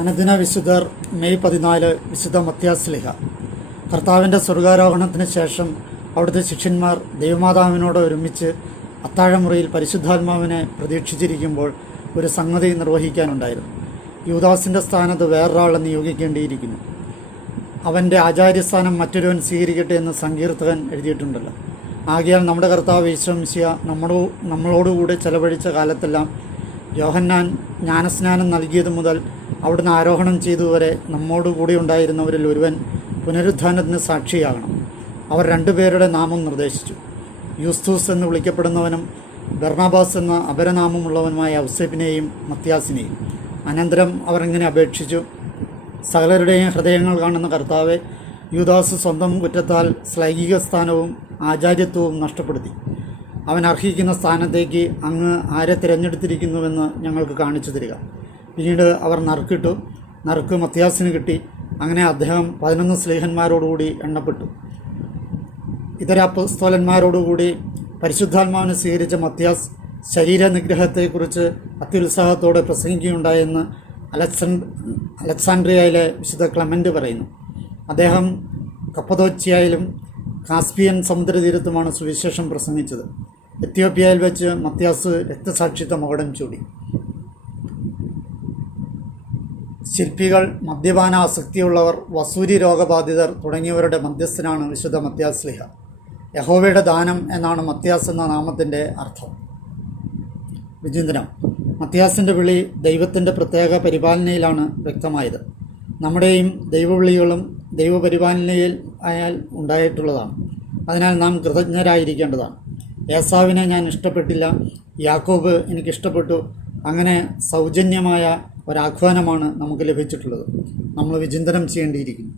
അനുദിന വിശുദ്ധർ മെയ് 14 വിശുദ്ധ മത്യാസ്ലീഹ. കർത്താവിൻ്റെ സ്വർഗാരോഹണത്തിന് ശേഷം അവിടുത്തെ ശിഷ്യന്മാർ ദൈവമാതാവിനോട് ഒരുമിച്ച് അത്താഴമുറിയിൽ പരിശുദ്ധാത്മാവിനെ പ്രതീക്ഷിച്ചിരിക്കുമ്പോൾ ഒരു സംഗതി നിർവഹിക്കാനുണ്ടായിരുന്നു. യൂദാസിൻ്റെ സ്ഥാനത്ത് വേറൊരാളെ നിയോഗിക്കേണ്ടിയിരിക്കുന്നു. അവൻ്റെ ആചാര്യസ്ഥാനം മറ്റൊരുവൻ സ്വീകരിക്കട്ടെ എന്ന് സങ്കീർത്തകൻ എഴുതിയിട്ടുണ്ടല്ലോ. ആകയാൽ നമ്മുടെ കർത്താവ് യേശു മിശിഹ നമ്മളോടുകൂടെ ചെലവഴിച്ച കാലത്തെല്ലാം യോഹന്നാൻ ജ്ഞാനസ്നാനം നൽകിയത് മുതൽ അവിടുന്ന് ആരോഹണം ചെയ്തുവരെ നമ്മോടുകൂടി ഉണ്ടായിരുന്നവരിൽ ഒരുവൻ പുനരുത്ഥാനത്തിന് സാക്ഷിയാകണം. അവർ രണ്ടുപേരുടെ നാമം നിർദ്ദേശിച്ചു. യൂസ്തൂസ് എന്ന് വിളിക്കപ്പെടുന്നവനും ബർണബാസ് എന്ന അപരനാമമുള്ളവനുമായ ഔസേപ്പിനെയും മത്യാസിനെയും. അനന്തരം അവർ ഇങ്ങനെ അപേക്ഷിച്ചു: സകലരുടെയും ഹൃദയങ്ങൾ കാണുന്ന കർത്താവെ, യൂദാസ് സ്വന്തം കുറ്റത്താൽ ശ്ലൈംഗിക സ്ഥാനവും ആചാര്യത്വവും നഷ്ടപ്പെടുത്തി. അവൻ അർഹിക്കുന്ന സ്ഥാനത്തേക്ക് അങ്ങ് ആരെ തിരഞ്ഞെടുത്തിരിക്കുന്നുവെന്ന് ഞങ്ങൾക്ക് കാണിച്ചു തരിക. പിന്നീട് അവർ നറുക്ക് മത്യാസിന് കിട്ടി. അങ്ങനെ അദ്ദേഹം 11 സ്ലീഹന്മാരോടുകൂടി എണ്ണപ്പെട്ടു. ഇതര അപ്പസ്തോലന്മാരോടുകൂടി പരിശുദ്ധാത്മാവിനെ സ്വീകരിച്ച മത്യാസ് ശരീരനിഗ്രഹത്തെക്കുറിച്ച് അത്യുത്സാഹത്തോടെ പ്രസംഗിക്കുകയുണ്ടായെന്ന് അലക്സാൻഡ്രിയയിലെ വിശുദ്ധ ക്ലെമൻ്റ് പറയുന്നു. അദ്ദേഹം കപ്പദോക്യയിലും കാസ്പിയൻ സമുദ്രതീരത്തുമാണ് സുവിശേഷം പ്രസംഗിച്ചത്. എത്യോപ്യയിൽ വെച്ച് മത്യാസ് രക്തസാക്ഷിത്വ മകുടം ചൂടി. ശില്പികൾ, മദ്യപാന ആസക്തിയുള്ളവർ, വസൂരി രോഗബാധിതർ തുടങ്ങിയവരുടെ മധ്യസ്ഥനാണ് വിശുദ്ധ മത്യാസ്ലീഹ. യഹോവയുടെ ദാനം എന്നാണ് മത്യാസ് എന്ന നാമത്തിൻ്റെ അർത്ഥം. വിചിന്തനം: മത്യാസിൻ്റെ വിളി ദൈവത്തിൻ്റെ പ്രത്യേക പരിപാലനയിലാണ് വ്യക്തമായത്. നമ്മുടെയും ദൈവവിളികളും ദൈവപരിപാലനയിൽ ആയാൽ ഉണ്ടായിട്ടുള്ളതാണ്. അതിനാൽ നാം കൃതജ്ഞരായിരിക്കേണ്ടതാണ്. ഏസാവിനെ ഞാൻ ഇഷ്ടപ്പെട്ടില്ല, യാക്കോബ് എനിക്കിഷ്ടപ്പെട്ടു. അങ്ങനെ സൗജന്യമായ ഒരാഹ്വാനമാണ് നമുക്ക് ലഭിച്ചിട്ടുള്ളത്. നമ്മൾ വിചിന്തനം ചെയ്യേണ്ടിയിരിക്കുന്നു.